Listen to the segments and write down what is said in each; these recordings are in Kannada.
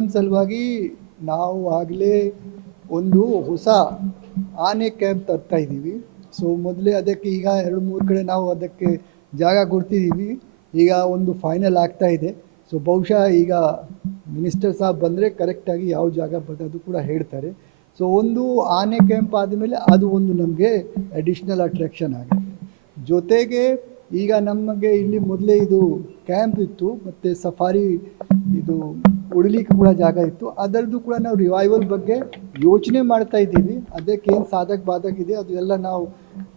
ಟೂರಿಸಮ್ ಸಲುವಾಗಿ ನಾವು ಆಗಲೇ ಒಂದು ಹೊಸ ಆನೆ ಕ್ಯಾಂಪ್ ತರ್ತಾ ಇದ್ದೀವಿ. ಸೊ ಮೊದಲೇ ಅದಕ್ಕೆ ಈಗ ಎರಡು ಮೂರು ಕಡೆ ನಾವು ಅದಕ್ಕೆ ಜಾಗ ಕೊಡ್ತಿದ್ದೀವಿ. ಈಗ ಒಂದು ಫೈನಲ್ ಆಗ್ತಾ ಇದೆ. ಸೊ ಬಹುಶಃ ಈಗ ಮಿನಿಸ್ಟರ್ ಸಾಬ್ ಬಂದರೆ ಕರೆಕ್ಟಾಗಿ ಯಾವ ಜಾಗ ಬರೋದು ಕೂಡ ಹೇಳ್ತಾರೆ. ಸೊ ಒಂದು ಆನೆ ಕ್ಯಾಂಪ್ ಆದಮೇಲೆ ಅದು ಒಂದು ನಮಗೆ ಅಡಿಷ್ನಲ್ ಅಟ್ರ್ಯಾಕ್ಷನ್ ಆಗುತ್ತೆ. ಜೊತೆಗೆ ಈಗ ನಮಗೆ ಇಲ್ಲಿ ಮೊದಲೇ ಇದು ಕ್ಯಾಂಪ್ ಇತ್ತು. ಮತ್ತು ಸಫಾರಿ ಇದು ಉಳಿಲಿಕ್ಕೆ ಕೂಡ ಜಾಗ ಇತ್ತು. ಅದರದ್ದು ಕೂಡ ನಾವು ರಿವೈವಲ್ ಬಗ್ಗೆ ಯೋಚನೆ ಮಾಡ್ತಾ ಇದ್ದೀವಿ. ಅದಕ್ಕೆ ಏನು ಸಾಧಕ ಬಾಧಕ ಇದೆ ಅದು ಎಲ್ಲ ನಾವು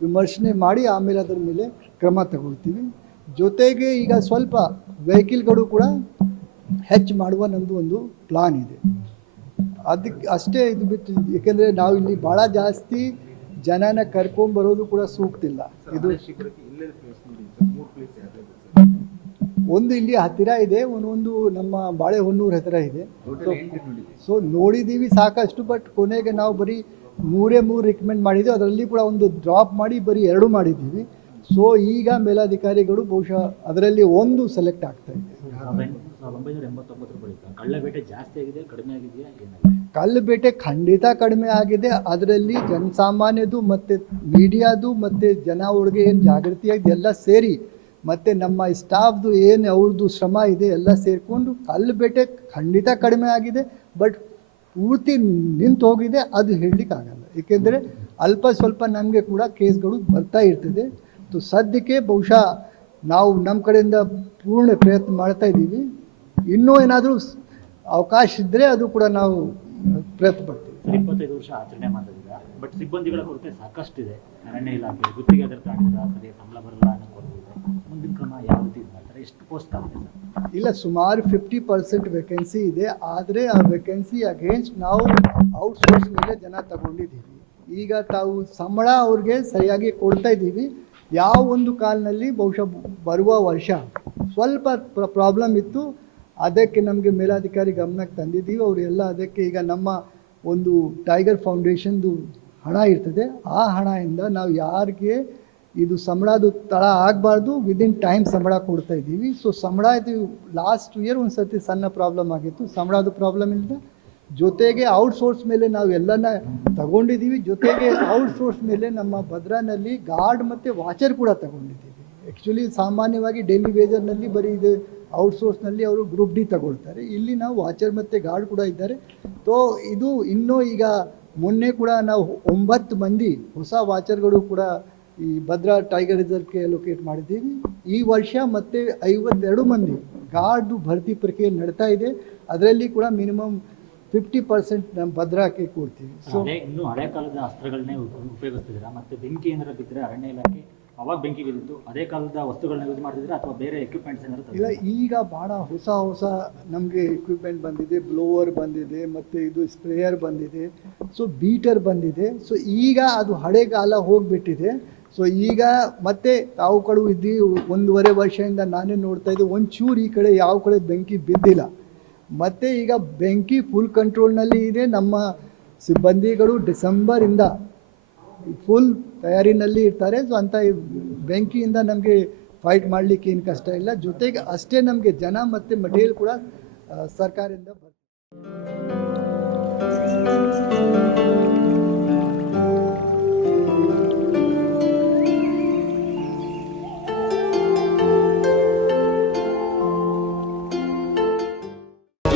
ವಿಮರ್ಶನೆ ಮಾಡಿ ಆಮೇಲೆ ಅದರ ಮೇಲೆ ಕ್ರಮ ತಗೊಳ್ತೀವಿ. ಜೊತೆಗೆ ಈಗ ಸ್ವಲ್ಪ ವೆಹಿಕಲ್ಗಳು ಕೂಡ ಹೆಚ್ಚು ಮಾಡುವ ನಮ್ಮದು ಒಂದು ಪ್ಲಾನ್ ಇದೆ. ಅದಕ್ಕೆ ಅಷ್ಟೇ ಇದು ಬಿಟ್ಟು, ಏಕೆಂದರೆ ನಾವು ಇಲ್ಲಿ ಭಾಳ ಜಾಸ್ತಿ ಜನನ ಕರ್ಕೊಂಬರೋದು ಕೂಡ ಸೂಕ್ತಿಲ್ಲ. ಇದು ಒಂದು ಇಲ್ಲಿ ಹತ್ತಿರ ಇದೆ ಒಂದೊಂದು ನಮ್ಮ ಬಾಳೆಹೊನ್ನೂರು ಹತ್ತಿರ ಇದೆ. ಸೊ ನೋಡಿದ್ದೀವಿ. ಸಾಕಷ್ಟು ಬಟ್ ಕೊನೆಗೆ ನಾವು ಬರೀ ಮೂರೇ ಮೂರು ರಿಕಮೆಂಡ್ ಮಾಡಿದ್ದೀವಿ ಅದರಲ್ಲಿ ಕೂಡ ಒಂದು ಡ್ರಾಪ್ ಮಾಡಿ ಬರೀ ಎರಡು ಮಾಡಿದ್ದೀವಿ. ಸೊ ಈಗ ಮೇಲಾಧಿಕಾರಿಗಳು ಬಹುಶಃ ಅದರಲ್ಲಿ ಒಂದು ಸೆಲೆಕ್ಟ್ ಆಗ್ತಾ ಇದೆ. ಕಳ್ಳಬೇಟೆ ಖಂಡಿತ ಕಡಿಮೆ ಆಗಿದೆ. ಅದರಲ್ಲಿ ಜನಸಾಮಾನ್ಯದು ಮತ್ತು ಮೀಡಿಯಾದು ಮತ್ತು ಜನ ಅವ್ರಿಗೆ ಏನು ಜಾಗೃತಿ ಆಗಿದೆ ಎಲ್ಲ ಸೇರಿ ಮತ್ತು ನಮ್ಮ ಸ್ಟಾಫ್ದು ಏನು ಅವ್ರದ್ದು ಶ್ರಮ ಇದೆ ಎಲ್ಲ ಸೇರಿಕೊಂಡು ಕಲ್ಲು ಬೇಟೆ ಖಂಡಿತ ಕಡಿಮೆ ಆಗಿದೆ, ಬಟ್ ಪೂರ್ತಿ ನಿಂತು ಹೋಗಿದೆ, ಅದು ಹೇಳಲಿಕ್ಕಾಗಲ್ಲ ಏಕೆಂದರೆ ಅಲ್ಪ ಸ್ವಲ್ಪ ನಮಗೆ ಕೂಡ ಕೇಸ್ಗಳು ಬರ್ತಾ ಇರ್ತದೆ. ಸದ್ಯಕ್ಕೆ ಬಹುಶಃ ನಾವು ನಮ್ಮ ಕಡೆಯಿಂದ ಪೂರ್ಣ ಪ್ರಯತ್ನ ಮಾಡ್ತಾ ಇದ್ದೀವಿ. ಇನ್ನೂ ಏನಾದರೂ ಅವಕಾಶ ಇದ್ದರೆ ಅದು ಕೂಡ ನಾವು ಪ್ರಯತ್ನ ಪಡ್ತೀವಿ. ಇಪ್ಪತ್ತೈದು ವರ್ಷ ಆಚರಣೆ ಬಟ್ ಸಿಬ್ಬಂದಿಗಳ ಕೊರತೆ ಸಾಕಷ್ಟಿದೆ. ಅರಣ್ಯ ಇಲಾಖೆ ಗುತ್ತಿಗೆದಾರ ಸಂಬಳ ಬರಲ್ಲ ಮುಂದಿನ ಕ್ರಮ ಯಾವ ಎಷ್ಟು ಪೋಸ್ಟ್ ಇಲ್ಲ, ಸುಮಾರು ಫಿಫ್ಟಿ ಪರ್ಸೆಂಟ್ ವೇಕೆನ್ಸಿ ಇದೆ. ಆದರೆ ಆ ವೇಕೆನ್ಸಿ ಅಗೇನ್ಸ್ಟ್ ನಾವು ಔಟ್ಸೋರ್ಸ್ ಮೇಲೆ ಜನ ತಗೊಂಡಿದ್ದೀವಿ. ಈಗ ತಾವು ಸಂಬಳ ಅವ್ರಿಗೆ ಸರಿಯಾಗಿ ಕೊಡ್ತಾ ಇದ್ದೀವಿ. ಯಾವ ಒಂದು ಕಾಲದಲ್ಲಿ ಬಹುಶಃ ಬರುವ ವರ್ಷ ಸ್ವಲ್ಪ ಪ್ರಾಬ್ಲಮ್ ಇತ್ತು. ಅದಕ್ಕೆ ನಮಗೆ ಮೇಲಾಧಿಕಾರಿ ಗಮನಕ್ಕೆ ತಂದಿದ್ದೀವಿ. ಅವರೆಲ್ಲ ಅದಕ್ಕೆ ಈಗ ನಮ್ಮ ಒಂದು ಟೈಗರ್ ಫೌಂಡೇಶನ್ದು ಹಣ ಇರ್ತದೆ. ಆ ಹಣದಿಂದ ನಾವು ಯಾರಿಗೆ ಇದು ಸಂಬಳದು ತಳ ಆಗಬಾರ್ದು ವಿದಿನ್ ಟೈಮ್ ಸಂಬಳ ಕೊಡ್ತಾ ಇದ್ದೀವಿ. ಸೊ ಸಂಬಳ ಇದು ಲಾಸ್ಟ್ ಇಯರ್ ಒಂದು ಸರ್ತಿ ಸಣ್ಣ ಪ್ರಾಬ್ಲಮ್ ಆಗಿತ್ತು. ಸಂಬಳದು ಪ್ರಾಬ್ಲಮ್ ಇಲ್ಲದೆ ಜೊತೆಗೆ ಔಟ್ಸೋರ್ಸ್ ಮೇಲೆ ನಾವು ಎಲ್ಲನ ತಗೊಂಡಿದ್ದೀವಿ. ಜೊತೆಗೆ ಔಟ್ಸೋರ್ಸ್ ಮೇಲೆ ನಮ್ಮ ಭದ್ರಾನಲ್ಲಿ ಗಾರ್ಡ್ ಮತ್ತು ವಾಚರ್ ಕೂಡ ತಗೊಂಡಿದ್ದೀವಿ. ಆ್ಯಕ್ಚುಲಿ ಸಾಮಾನ್ಯವಾಗಿ ಡೈಲಿ ವೇಜರ್ನಲ್ಲಿ ಬರೀ ಇದು ಔಟ್ಸೋರ್ಸ್ನಲ್ಲಿ ಅವರು ಗ್ರೂಪ್ ಡಿ ತಗೊಳ್ತಾರೆ. ಇಲ್ಲಿ ನಾವು ವಾಚರ್ ಮತ್ತು ಗಾರ್ಡ್ ಕೂಡ ಇದ್ದಾರೆ. ಸೊ ಇದು ಇನ್ನೂ ಈಗ ಮೊನ್ನೆ ಕೂಡ ನಾವು ಒಂಬತ್ತು ಮಂದಿ ಹೊಸ ವಾಚರ್ಗಳು ಕೂಡ ಈ ಭದ್ರಾ ಟೈಗರ್ ರಿಸರ್ವ್ಗೆ ಲೊಕೇಟ್ ಮಾಡಿದ್ದೀವಿ. ಈ ವರ್ಷ ಮತ್ತೆ ಐವತ್ತೆರಡು ಮಂದಿ ಗಾರ್ಡು ಭರ್ತಿ ಪ್ರಕ್ರಿಯೆ ನಡೀತಾ ಇದೆ. ಅದರಲ್ಲಿ ಕೂಡ ಮಿನಿಮಮ್ ಫಿಫ್ಟಿ ಪರ್ಸೆಂಟ್ ನಮ್ಮ ಭದ್ರಾಕ್ಕೆ ಕೊಡ್ತೀವಿ. ಸೊ ಹಳೆ ಇನ್ನೂ ಹಳೆ ಕಾಲದ ಅಸ್ತ್ರಗಳನ್ನೇ ಉಪ- ಉಪಯೋಗಿಸ್ತಿದ್ದೀರಾ? ಮತ್ತೆ ಬೆಂಕಿ ಏನಾರ ಬಿದ್ದರೆ ಅರಣ್ಯ ಇಲಾಖೆ ಅವಾಗ ಬೆಂಕಿ ಬಿದ್ದಿತ್ತು ಅದೇ ಕಾಲದ ವಸ್ತುಗಳನ್ನ ಯೂಸ್ ಮಾಡ್ತಿದ್ರೆ ಅಥವಾ ಬೇರೆ ಎಕ್ವಿಪ್ಮೆಂಟ್ಸ್ ಏನಾರು ಇಲ್ಲ ಈಗ ಭಾಳ ಹೊಸ ಹೊಸ ನಮಗೆ ಎಕ್ವಿಪ್ಮೆಂಟ್ ಬಂದಿದೆ. ಬ್ಲೋವರ್ ಬಂದಿದೆ ಮತ್ತು ಇದು ಸ್ಪ್ರೇಯರ್ ಬಂದಿದೆ. ಸೊ ಬೀಟರ್ ಬಂದಿದೆ. ಸೊ ಈಗ ಅದು ಹಳೆ ಕಾಲ ಹೋಗಿಬಿಟ್ಟಿದೆ. ಸೊ ಈಗ ಮತ್ತೆ ತಾವು ಕಡೆ ಇದ್ದು ಒಂದೂವರೆ ವರ್ಷದಿಂದ ನಾನೇ ನೋಡ್ತಾ ಇದ್ದೆ. ಒಂಚೂರು ಈ ಕಡೆ ಯಾವ ಕಡೆ ಬೆಂಕಿ ಬಿದ್ದಿಲ್ಲ. ಮತ್ತು ಈಗ ಬೆಂಕಿ ಫುಲ್ ಕಂಟ್ರೋಲ್ನಲ್ಲಿ ಇದೆ. ನಮ್ಮ ಸಿಬ್ಬಂದಿಗಳು ಡಿಸೆಂಬರಿಂದ ಫುಲ್ ತಯಾರಿನಲ್ಲಿ ಇರ್ತಾರೆ. ಸೊ ಅಂಥ ಬೆಂಕಿಯಿಂದ ನಮಗೆ ಫೈಟ್ ಮಾಡಲಿಕ್ಕೆ ಏನು ಕಷ್ಟ ಇಲ್ಲ. ಜೊತೆಗೆ ಅಷ್ಟೇ ನಮಗೆ ಜನ ಮತ್ತು ಮಟೀರಿಯಲ್ ಕೂಡ ಸರ್ಕಾರದಿಂದ ಬರ್ತದೆ